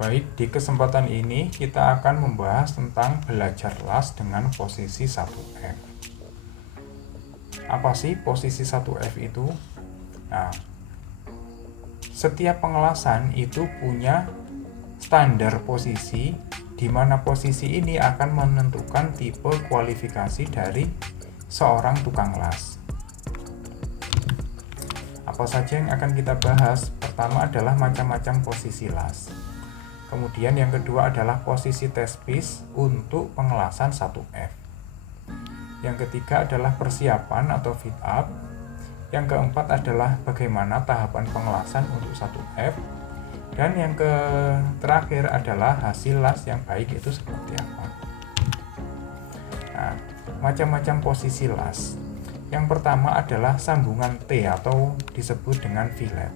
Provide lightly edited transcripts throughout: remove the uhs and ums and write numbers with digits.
Baik, di kesempatan ini kita akan membahas tentang belajar las dengan posisi 1F. Apa sih posisi 1F itu? Nah, setiap pengelasan itu punya standar posisi, di mana posisi ini akan menentukan tipe kualifikasi dari seorang tukang las. Apa saja yang akan kita bahas? Pertama adalah macam-macam posisi las. Kemudian yang kedua adalah posisi test piece untuk pengelasan 1F. Yang ketiga adalah persiapan atau fit up. Yang keempat adalah bagaimana tahapan pengelasan untuk 1F. Dan yang terakhir adalah hasil las yang baik itu seperti apa. Nah, macam-macam posisi las. Yang pertama adalah sambungan T atau disebut dengan fillet.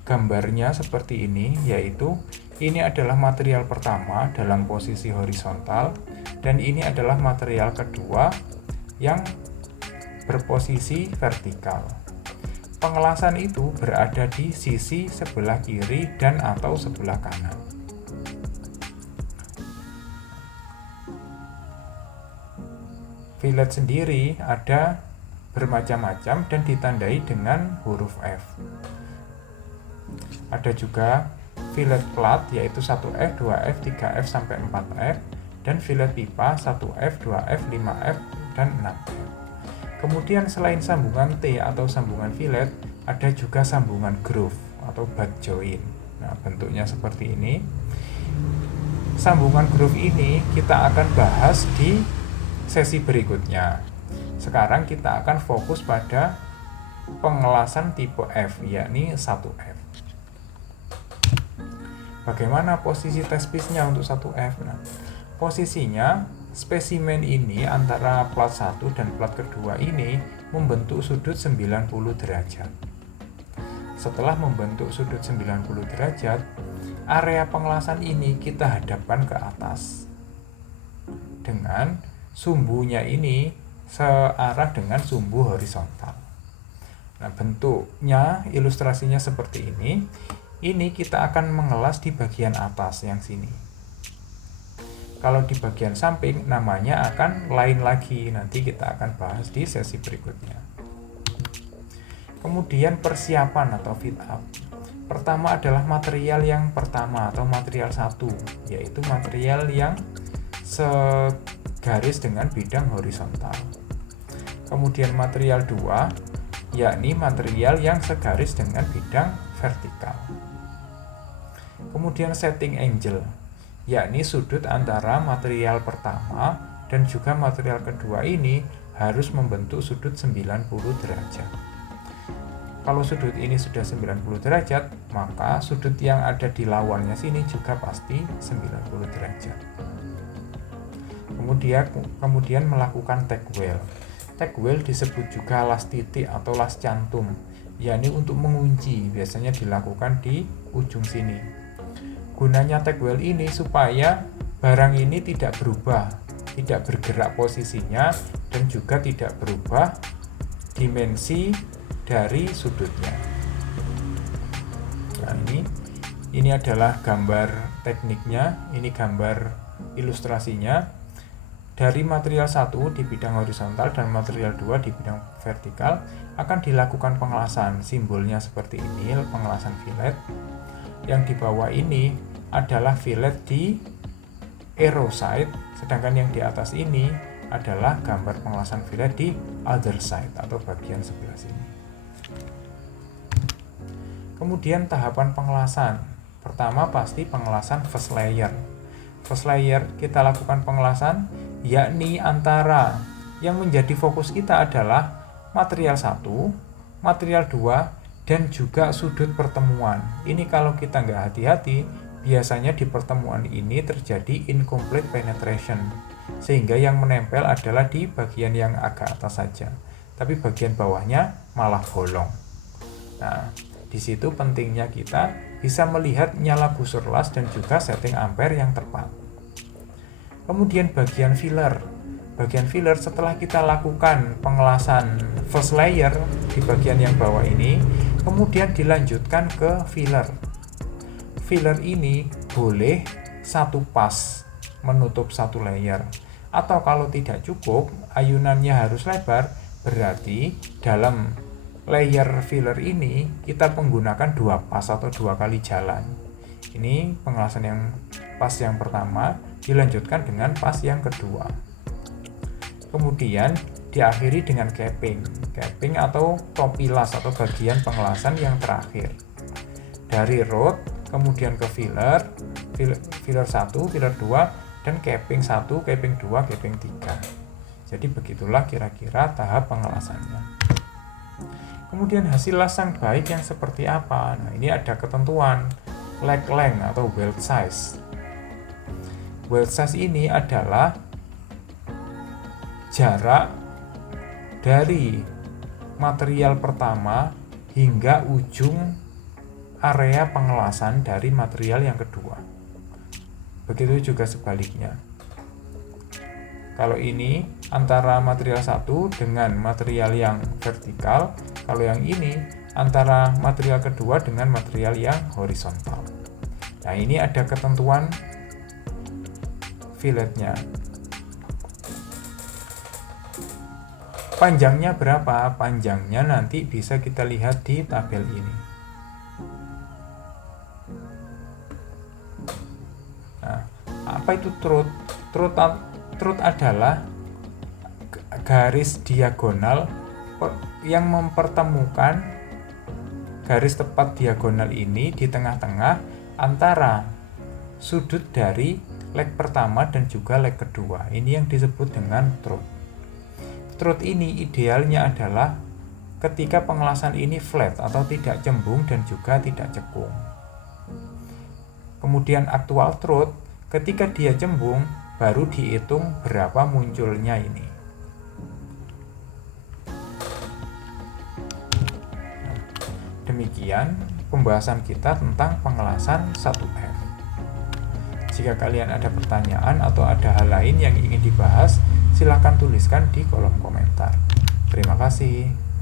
Gambarnya seperti ini, yaitu ini adalah material pertama dalam posisi horizontal dan ini adalah material kedua yang berposisi vertikal. Pengelasan itu berada di sisi sebelah kiri dan atau sebelah kanan. Fillet sendiri ada bermacam-macam dan ditandai dengan huruf F. Ada juga fillet plat yaitu 1F, 2F, 3F sampai 4F dan fillet pipa 1F, 2F, 5F dan 6F. Kemudian selain sambungan T atau sambungan fillet, ada juga sambungan groove atau butt joint. Nah, bentuknya seperti ini. Sambungan groove ini kita akan bahas di sesi berikutnya. Sekarang kita akan fokus pada pengelasan tipe F, yakni 1F. Bagaimana posisi test piece-nya untuk 1F? Nah, posisinya spesimen ini antara plat 1 dan plat kedua ini membentuk sudut 90 derajat. Setelah membentuk sudut 90 derajat, area pengelasan ini kita hadapkan ke atas. Dengan sumbunya ini searah dengan sumbu horizontal. Nah, bentuknya, ilustrasinya seperti ini. Ini kita akan mengelas di bagian atas yang sini. Kalau di bagian samping namanya akan lain lagi, nanti kita akan bahas di sesi berikutnya. Kemudian persiapan atau fit up. Pertama adalah material yang pertama atau material 1, yaitu material yang segaris dengan bidang horizontal. Kemudian material 2, yakni material yang segaris dengan bidang vertikal. Kemudian setting angle, yakni sudut antara material pertama dan juga material kedua ini harus membentuk sudut 90 derajat. Kalau sudut ini sudah 90 derajat, maka sudut yang ada di lawannya sini juga pasti 90 derajat. Kemudian melakukan tack weld. Tack weld disebut juga las titik atau las cantum, yakni untuk mengunci, biasanya dilakukan di ujung sini. Gunanya tack weld ini supaya barang ini tidak berubah, tidak bergerak posisinya, dan juga tidak berubah dimensi dari sudutnya. Nah, ini adalah gambar tekniknya, ini gambar ilustrasinya. Dari material 1 di bidang horizontal dan material 2 di bidang vertikal akan dilakukan pengelasan. Simbolnya seperti ini, pengelasan fillet. Yang di bawah ini adalah fillet di arrow side, sedangkan yang di atas ini adalah gambar pengelasan fillet di other side atau bagian sebelah sini. Kemudian tahapan pengelasan. Pertama pasti pengelasan first layer. First layer kita lakukan pengelasan, yakni antara yang menjadi fokus kita adalah material 1, material 2, dan juga sudut pertemuan. Ini kalau kita nggak hati-hati, biasanya di pertemuan ini terjadi incomplete penetration, sehingga yang menempel adalah di bagian yang agak atas saja, tapi bagian bawahnya malah bolong. Nah, di situ pentingnya kita bisa melihat nyala busur las dan juga setting ampere yang tepat. Kemudian bagian filler. Bagian filler setelah kita lakukan pengelasan first layer di bagian yang bawah ini, kemudian dilanjutkan ke filler. filler ini boleh satu pas menutup satu layer, atau kalau tidak cukup ayunannya harus lebar, berarti dalam layer filler ini kita menggunakan 2 pas atau 2 kali jalan. Ini pengelasan yang pas yang pertama dilanjutkan dengan pas yang kedua. Kemudian diakhiri dengan capping atau topi las atau bagian pengelasan yang terakhir. Dari root kemudian ke filler 1, filler 2, dan capping 1, capping 2, capping 3. Jadi begitulah kira-kira tahap pengelasannya. Kemudian hasil las yang baik yang seperti apa? Nah, ini ada ketentuan leg length atau welt size. Welt size ini adalah jarak dari material pertama hingga ujung area pengelasan dari material yang kedua. Begitu juga sebaliknya. Kalau ini antara material satu dengan material yang vertikal, kalau yang ini antara material kedua dengan material yang horizontal. Nah, ini ada ketentuan filletnya. Panjangnya berapa? Panjangnya nanti bisa kita lihat di tabel ini. Nah, apa itu through? Through adalah garis diagonal yang mempertemukan garis tepat diagonal ini di tengah-tengah antara sudut dari leg pertama dan juga leg kedua. Ini yang disebut dengan through. Through ini idealnya adalah ketika pengelasan ini flat atau tidak cembung dan juga tidak cekung. Kemudian actual through, ketika dia cembung baru dihitung berapa munculnya ini. Demikian pembahasan kita tentang pengelasan 1M. Jika kalian ada pertanyaan atau ada hal lain yang ingin dibahas, silakan tuliskan di kolom komentar. Terima kasih.